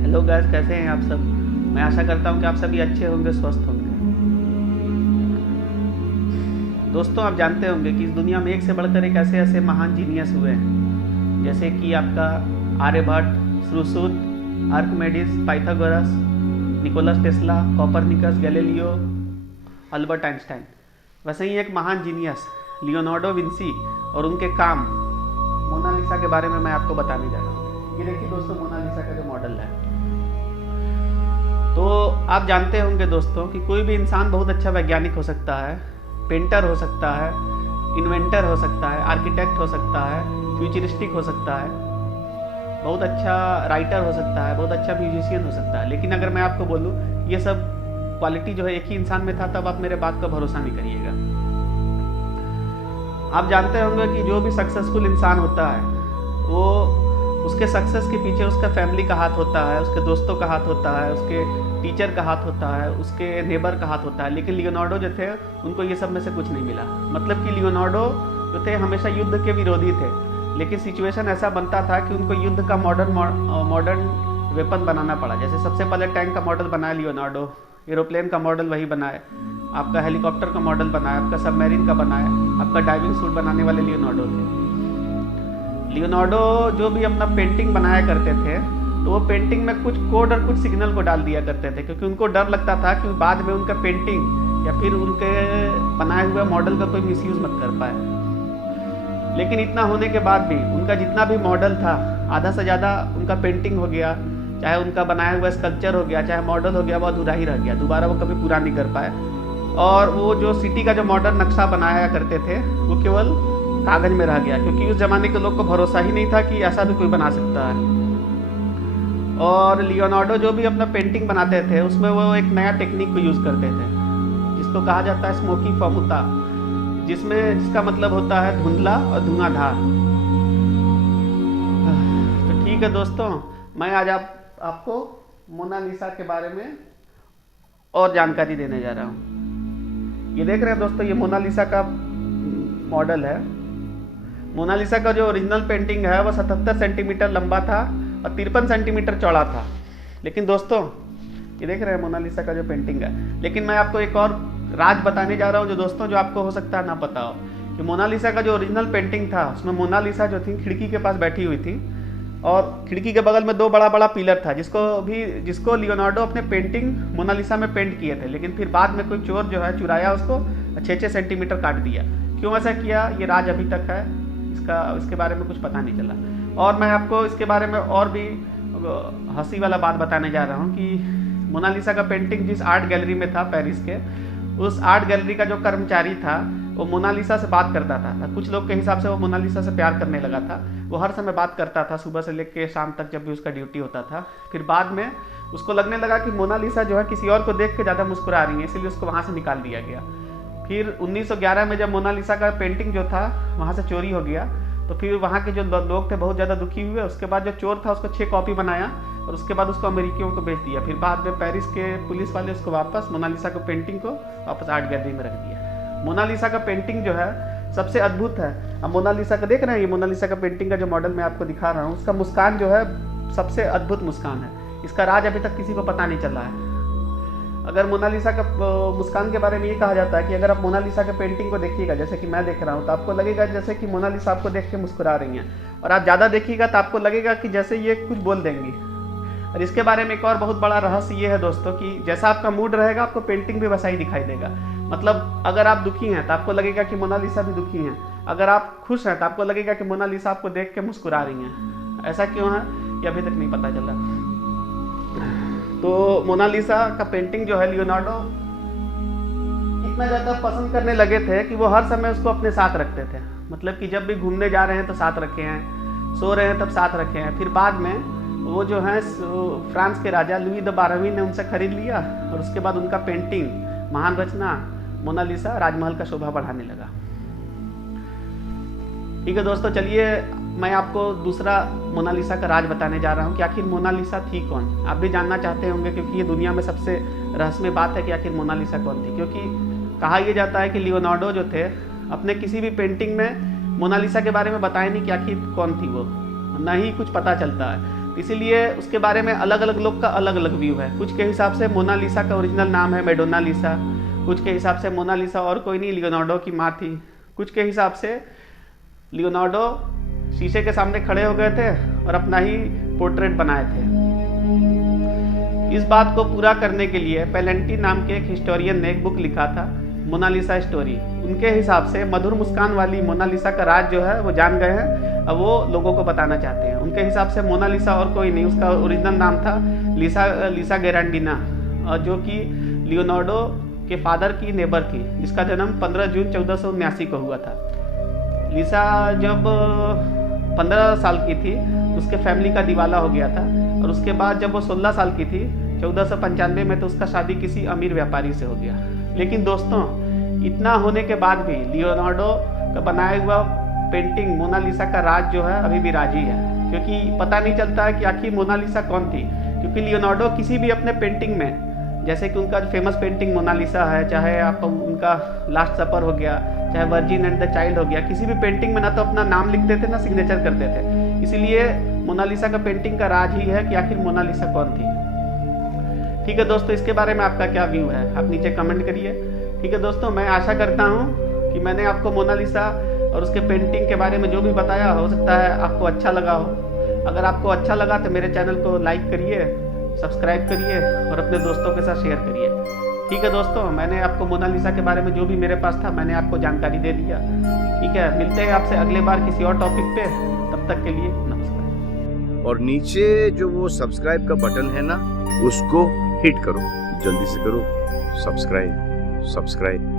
Hello guys, कैसे हैं आप सब। मैं आशा करता हूं कि आप सभी अच्छे होंगे, स्वस्थ होंगे। दोस्तों, आप जानते होंगे कि इस दुनिया में एक से बढ़कर एक ऐसे ऐसे महान जीनियस हुए हैं, जैसे कि आपका Aryabhata, Sushruta, Archimedes, Pythagoras, Nicholas Tesla, Copernicus, Galileo, Albert Einstein. वैसे ही एक महान जीनियस लियोनार्डो विंसी और उनके काम मोनालिसा के बारे में मैं आपको बताने जा रहा हूँ। ये देखिए दोस्तों, मोनालिसा का जो मॉडल है। तो आप जानते होंगे दोस्तों कि कोई भी इंसान बहुत अच्छा वैज्ञानिक हो सकता है, पेंटर हो सकता है, इन्वेंटर हो सकता है, आर्किटेक्ट हो सकता है, फ्यूचरिस्टिक हो सकता है, बहुत अच्छा राइटर हो सकता है, बहुत अच्छा म्यूजिशियन हो सकता है। लेकिन अगर मैं आपको बोलूँ ये सब क्वालिटी जो है एक ही इंसान में था, तब आप मेरे बात का भरोसा नहीं करिएगा। आप जानते होंगे कि जो भी सक्सेसफुल इंसान होता है वो उसके सक्सेस के पीछे उसका फैमिली का हाथ होता है, उसके दोस्तों का हाथ होता है, उसके टीचर का हाथ होता है, उसके नेबर का हाथ होता है। लेकिन लियोनार्डो जो थे उनको ये सब में से कुछ नहीं मिला। मतलब कि लियोनार्डो जो थे हमेशा युद्ध के विरोधी थे, लेकिन सिचुएशन ऐसा बनता था कि उनको युद्ध का मॉडर्न वेपन बनाना पड़ा। जैसे सबसे पहले टैंक का मॉडल बनाया लियोनार्डो, एरोप्लेन का मॉडल वही बनाए, आपका हेलीकॉप्टर का मॉडल बनाया, आपका सबमरीन का बनाया, आपका डाइविंग सूट बनाने वाले लियोनार्डो थे। लियोनार्डो जो भी अपना पेंटिंग बनाया करते थे तो वो पेंटिंग में कुछ कोड और कुछ सिग्नल को डाल दिया करते थे, क्योंकि उनको डर लगता था कि बाद में उनका पेंटिंग या फिर उनके बनाए हुए मॉडल का कोई मिसयूज़ मत कर पाए। लेकिन इतना होने के बाद भी उनका जितना भी मॉडल था आधा से ज़्यादा उनका पेंटिंग हो गया, चाहे उनका बनाया हुआ स्कल्पचर हो गया, चाहे मॉडल हो गया, वो अधूरा ही रह गया, दोबारा वो कभी पूरा नहीं कर पाए। और वो जो सिटी का जो मॉडर्न नक्शा बनाया करते थे वो केवल कागज में रह गया, क्योंकि उस ज़माने के लोग को भरोसा ही नहीं था कि ऐसा भी कोई बना सकता है। और लियोनार्डो जो भी अपना पेंटिंग बनाते थे उसमें वो एक नया टेक्निक को यूज़ करते थे, जिसको कहा जाता है स्मोकी फमुता, जिसका मतलब होता है धुंधला और धुआंधार। तो ठीक है दोस्तों, मैं आज आपको मोनालिसा के बारे में और जानकारी देने जा रहा हूँ। ये देख रहे हैं दोस्तों, ये मोनालिसा का मॉडल है। मोनालिसा का जो ओरिजिनल पेंटिंग है वो 77 सेंटीमीटर लंबा था और 53 सेंटीमीटर चौड़ा था। लेकिन दोस्तों ये देख रहे हैं मोनालिसा का जो पेंटिंग है। लेकिन मैं आपको एक और राज बताने जा रहा हूँ जो आपको हो सकता है ना पता हो, कि मोनालिसा का जो ओरिजिनल पेंटिंग था उसमें मोनालिसा जो थी खिड़की के पास बैठी हुई थी और खिड़की के बगल में दो बड़ा बड़ा पिलर था, जिसको लियोनार्डो अपने पेंटिंग मोनालिसा में पेंट किए थे। लेकिन फिर बाद में कोई चोर जो है चुराया उसको 6-6 सेंटीमीटर काट दिया। क्यों ऐसा किया ये राज अभी तक है, इसके बारे में कुछ पता नहीं चला। और मैं आपको इसके बारे में और भी हंसी वाला बात बताने जा रहा हूँ कि मोनालिसा का पेंटिंग जिस आर्ट गैलरी में था पेरिस के, उस आर्ट गैलरी का जो कर्मचारी था वो मोनालिसा से बात करता था। कुछ लोग के हिसाब से वो मोनालिसा से प्यार करने लगा था। वो हर समय बात करता था, सुबह से लेकर शाम तक जब भी उसका ड्यूटी होता था। फिर बाद में उसको लगने लगा कि मोनालिसा जो है किसी और को देख के ज़्यादा मुस्कुरा रही है, इसलिए उसको वहाँ से निकाल दिया गया। फिर 1911 में जब मोनालिसा का पेंटिंग जो था वहाँ से चोरी हो गया, तो फिर वहाँ के जो लोग थे बहुत ज़्यादा दुखी हुए। उसके बाद जो चोर था उसको 6 कॉपी बनाया और उसके बाद उसको अमेरिकियों को बेच दिया। फिर बाद में पेरिस के पुलिस वाले उसको वापस मोनालिसा को पेंटिंग को वापस आर्ट गैलरी में रख दिया। मोनालिसा का पेंटिंग जो है सबसे अद्भुत है। अब मोनालिसा का देख रहे हैं, ये मोनालिसा का पेंटिंग का जो मॉडल मैं आपको दिखा रहा हूँ, उसका मुस्कान जो है सबसे अद्भुत मुस्कान है। इसका राज अभी तक किसी को पता नहीं चला है। अगर मोनालिसा का मुस्कान के बारे में ये कहा जाता है कि अगर आप मोनालिसा के पेंटिंग को देखिएगा, जैसे कि मैं देख रहा हूँ, तो आपको लगेगा जैसे कि मोनालिसा आपको देख के मुस्कुरा रही हैं, और आप ज़्यादा देखिएगा तो आपको लगेगा कि जैसे ये कुछ बोल देंगी। और इसके बारे में एक और बहुत बड़ा रहस्य ये है दोस्तों कि जैसा आपका मूड रहेगा आपको पेंटिंग भी वैसा ही दिखाई देगा। मतलब अगर आप दुखी हैं तो आपको लगेगा कि मोनालिसा भी दुखी हैं, अगर आप खुश हैं तो आपको लगेगा कि मोनालिसा आपको देख के मुस्कुरा रही हैं। ऐसा क्यों है ये अभी तक नहीं पता चला। तो मोनालिसा का पेंटिंग जो है लियोनार्डो इतना ज़्यादा पसंद करने लगे थे कि वो हर समय उसको अपने साथ रखते थे। मतलब कि जब भी घूमने जा रहे हैं तो साथ रखे हैं, सो रहे हैं तब साथ रखे हैं। फिर बाद में वो जो है फ्रांस के राजा लुई द 12वीं ने उनसे खरीद लिया और उसके बाद उनका पेंटिंग, महान रचना मोनालिसा राजमहल का शोभा बढ़ाने लगा। ठीक है दोस्तों, चलिए मैं आपको दूसरा मोनालिसा का राज बताने जा रहा हूँ कि आखिर मोनालिसा थी कौन। आप भी जानना चाहते होंगे क्योंकि ये दुनिया में सबसे रहस्यमय बात है कि आखिर मोनालिसा कौन थी। क्योंकि कहा यह जाता है कि लियोनार्डो जो थे अपने किसी भी पेंटिंग में मोनालिसा के बारे में बताए नहीं कि आखिर कौन थी वो, ना ही कुछ पता चलता है। इसीलिए उसके बारे में अलग अलग लोग का अलग अलग व्यू है। कुछ के हिसाब से मोनालिसा का ओरिजिनल नाम है मैडोना लिसा, कुछ के हिसाब से मोनालिसा और कोई नहीं लियोनार्डो की माँ थी, कुछ के हिसाब से लियोनार्डो शीशे के सामने खड़े हो गए थे और अपना ही पोर्ट्रेट बनाए थे। इस बात को पूरा करने के लिए पेलेंटी नाम के एक हिस्टोरियन ने एक बुक लिखा था, मोनालिसा स्टोरी। उनके हिसाब से मधुर मुस्कान वाली मोनालिसा का राज जो है वो जान गए हैं, अब वो लोगों को बताना चाहते हैं। उनके हिसाब से मोनालिसा और कोई नहीं, उसका ओरिजिनल नाम था लिसा गेरांडिना, जो कि लियोनार्डो के फादर की नेबर की, जिसका जन्म 15 जून 1479 को हुआ था। लिसा जब 15 साल की थी उसके फैमिली का दिवाला हो गया था और उसके बाद जब वो 16 साल की थी 1495 में, तो उसका शादी किसी अमीर व्यापारी से हो गया। लेकिन दोस्तों, इतना होने के बाद भी लियोनार्डो का बनाया हुआ पेंटिंग मोनालिसा का राज जो है अभी भी राजी है, क्योंकि पता नहीं चलता है कि आखिर मोनालिसा कौन थी। क्योंकि लियोनार्डो किसी भी अपने पेंटिंग में, जैसे कि उनका फेमस पेंटिंग मोनालिसा है, चाहे आप उनका लास्ट सपर हो गया, चाहे वर्जिन एंड द चाइल्ड हो गया, किसी भी पेंटिंग में ना तो अपना नाम लिखते थे ना सिग्नेचर करते थे। इसीलिए मोनालिसा का पेंटिंग का राज ही है कि आखिर मोनालिसा कौन थी। ठीक है दोस्तों, इसके बारे में आपका क्या व्यू है आप नीचे कमेंट करिए। ठीक है दोस्तों, मैं आशा करता हूँ कि मैंने आपको मोनालिसा और उसके पेंटिंग के बारे में जो भी बताया, हो सकता है आपको अच्छा लगा हो। अगर आपको अच्छा लगा तो मेरे चैनल को लाइक करिए, सब्सक्राइब करिए और अपने दोस्तों के साथ शेयर करिए। ठीक है दोस्तों, मैंने आपको मोनालिसा के बारे में जो भी मेरे पास था मैंने आपको जानकारी दे दिया। ठीक है, मिलते हैं आपसे अगले बार किसी और टॉपिक पे, तब तक के लिए नमस्कार। और नीचे जो वो सब्सक्राइब का बटन है ना, उसको हिट करो, जल्दी से करो। सब्सक्राइब।